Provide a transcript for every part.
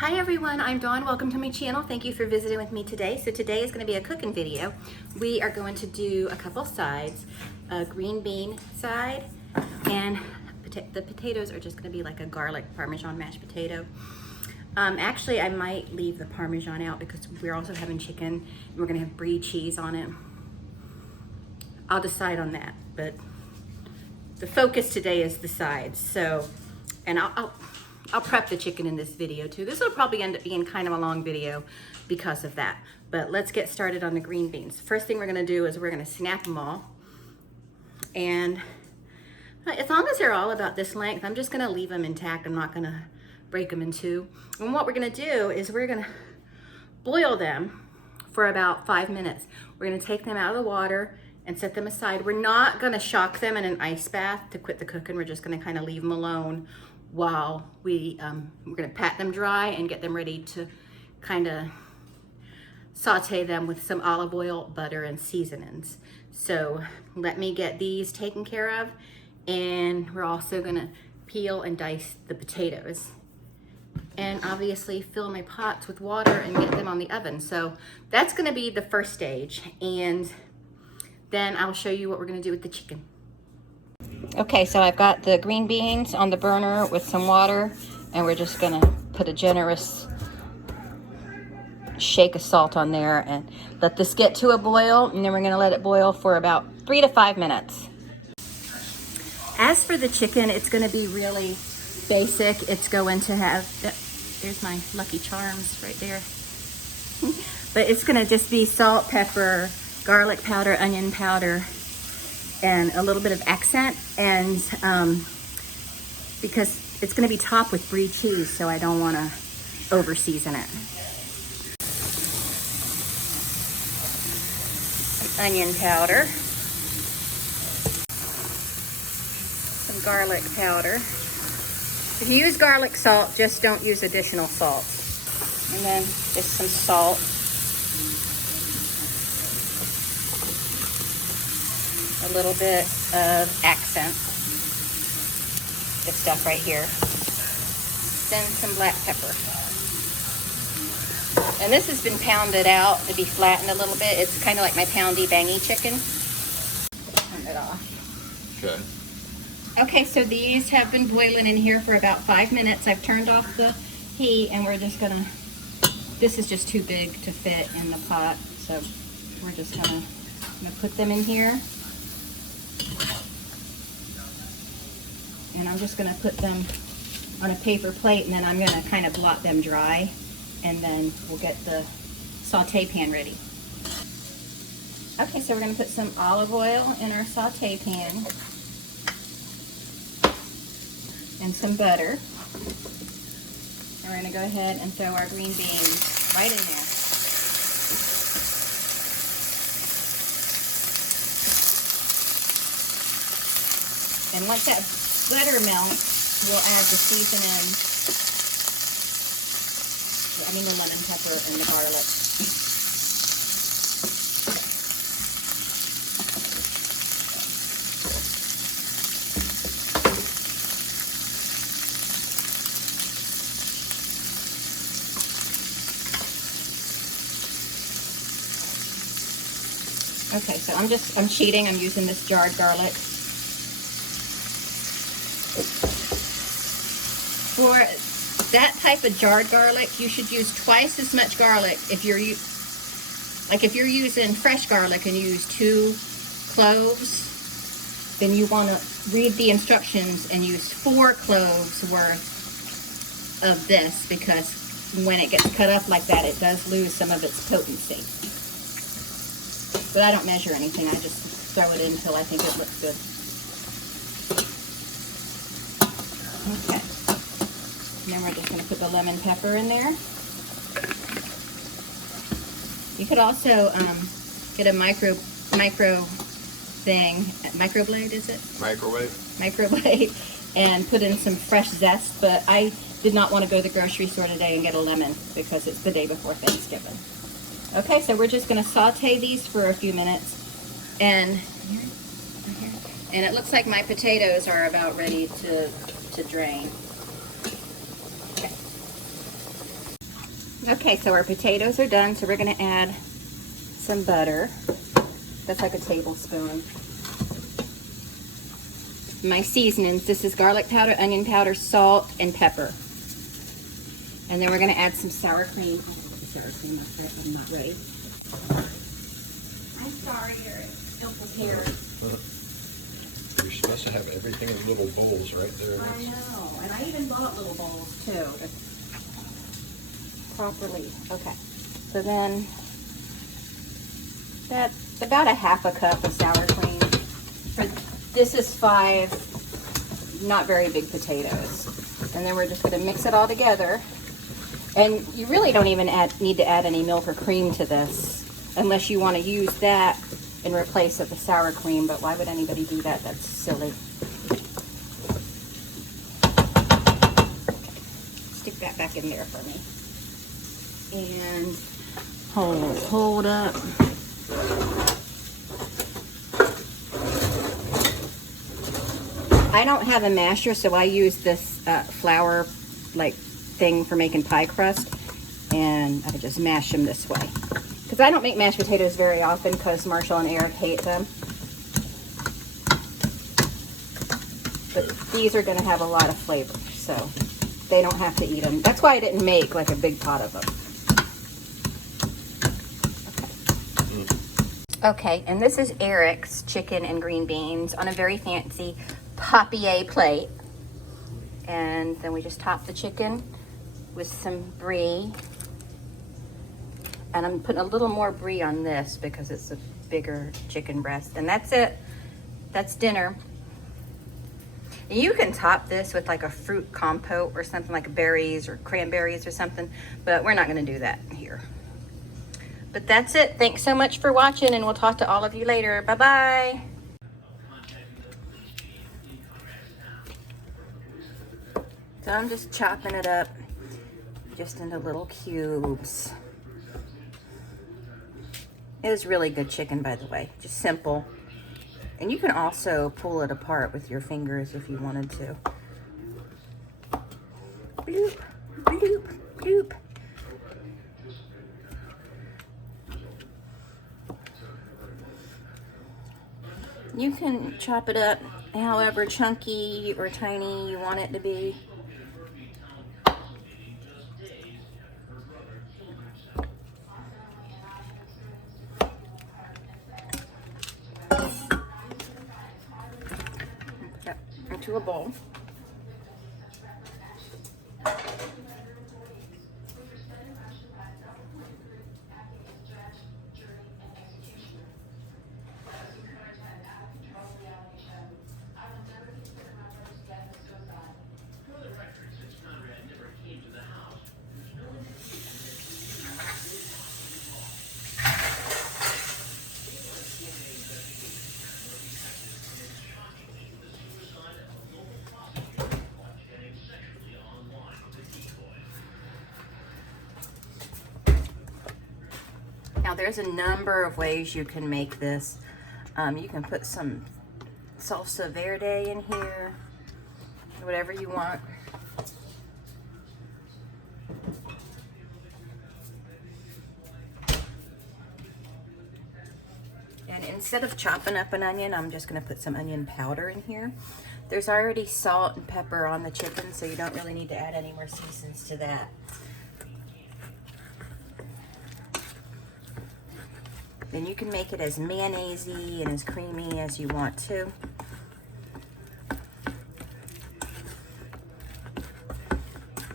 Hi everyone, I'm Dawn. Welcome to my channel. Thank you for visiting with me today. So today is going to be a cooking video. We are going to do a couple sides, a green bean side, and the potatoes are just going to be like a garlic Parmesan mashed potato. Actually, I might leave the Parmesan out because we're also having chicken and we're going to have Brie cheese on it. I'll decide on that, but the focus today is the sides. So, and I'll prep the chicken in this video too. This will probably end up being kind of a long video because of that. But let's get started on the green beans. First thing we're gonna do is we're gonna snap them all. And as long as they're all about this length, I'm just gonna leave them intact. I'm not gonna break them in two. And what we're gonna do is we're gonna boil them for about 5 minutes. We're gonna take them out of the water and set them aside. We're not gonna shock them in an ice bath to quit the cooking. We're just gonna kind of leave them alone while we're gonna pat them dry and get them ready to kind of saute them with some olive oil, butter, and seasonings. So let me get these taken care of, and we're also gonna peel and dice the potatoes. And obviously fill my pots with water and get them on the oven. So that's gonna be the first stage, and then I'll show you what we're gonna do with the chicken. Okay, so I've got the green beans on the burner with some water, and we're just gonna put a generous shake of salt on there and let this get to a boil, and then we're gonna let it boil for about 3 to 5 minutes. As for the chicken, it's gonna be really basic. It's going to have, there's my Lucky Charms right there. But it's gonna just be salt, pepper, garlic powder, onion powder, and a little bit of accent, and because it's going to be topped with Brie cheese, so I don't want to over season it. Some onion powder, some garlic powder. If you use garlic salt, just don't use additional salt. And then just some salt. A little bit of accent, this stuff right here. Then some black pepper. And this has been pounded out to be flattened a little bit. It's kind of like my poundy bangy chicken. Turn it off. Okay. Okay, so these have been boiling in here for about 5 minutes. I've turned off the heat, and we're just gonna, this is just too big to fit in the pot, so we're just gonna put them in here. And I'm just going to put them on a paper plate, and then I'm going to kind of blot them dry, and then we'll get the saute pan ready. Okay, so we're going to put some olive oil in our saute pan and some butter. And we're going to go ahead and throw our green beans right in there. And once that butter melts, we'll add the seasoning, the lemon pepper and the garlic. Okay, so I'm cheating. I'm using this jarred garlic. For that type of jarred garlic, you should use twice as much garlic. If you're using fresh garlic and you use 2 cloves, then you want to read the instructions and use 4 cloves worth of this, because when it gets cut up like that, it does lose some of its potency. But I don't measure anything. I just throw it in until I think it looks good. Okay. And then we're just going to put the lemon pepper in there. You could also get a microblade, is it? Microblade, and put in some fresh zest, but I did not want to go to the grocery store today and get a lemon because it's the day before Thanksgiving. Okay, so we're just going to saute these for a few minutes, and it looks like my potatoes are about ready to drain. Okay, so our potatoes are done, so we're gonna add some butter. That's like a tablespoon. My seasonings, this is garlic powder, onion powder, salt, and pepper. And then we're gonna add some sour cream. Sour cream, I'm not ready. I'm sorry, you're ill prepared. You're supposed to have everything in little bowls right there. I know, and I even bought little bowls too. Properly. Okay, so then that's about a half a cup of sour cream. This is 5 not very big potatoes, and then we're just going to mix it all together. And you really don't even need to add any milk or cream to this unless you want to use that in replace of the sour cream, but why would anybody do that? That's silly. Stick that back in there for me. And hold up. I don't have a masher, so I use this flour like thing for making pie crust, and I just mash them this way. Because I don't make mashed potatoes very often because Marshall and Eric hate them. But these are going to have a lot of flavor, so they don't have to eat them. That's why I didn't make like a big pot of them. Okay, and this is Eric's chicken and green beans on a very fancy papier plate. And then we just top the chicken with some brie. And I'm putting a little more brie on this because it's a bigger chicken breast. And that's it. That's dinner. You can top this with like a fruit compote or something like berries or cranberries or something, but we're not going to do that here. But that's it. Thanks so much for watching, and we'll talk to all of you later. Bye-bye. So I'm just chopping it up just into little cubes. It is really good chicken, by the way. Just simple. And you can also pull it apart with your fingers if you wanted to. Bloop, bloop, bloop. You can chop it up however chunky or tiny you want it to be. Put that into a bowl. Now there's a number of ways you can make this. You can put some salsa verde in here, whatever you want. And instead of chopping up an onion, I'm just going to put some onion powder in here. There's already salt and pepper on the chicken, so you don't really need to add any more seasonings to that. Then you can make it as mayonnaise-y and as creamy as you want to.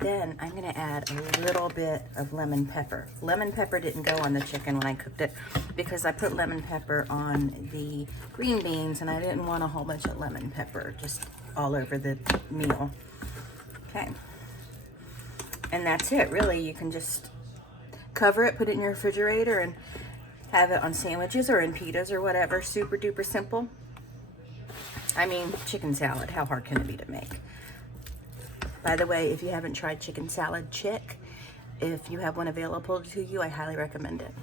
Then I'm going to add a little bit of lemon pepper. Lemon pepper didn't go on the chicken when I cooked it because I put lemon pepper on the green beans and I didn't want a whole bunch of lemon pepper just all over the meal. Okay. And that's it, really. You can just cover it, put it in your refrigerator, and have it on sandwiches or in pitas or whatever. Super duper simple. I mean, chicken salad, how hard can it be to make? By the way, if you haven't tried chicken salad chick, if you have one available to you, I highly recommend it.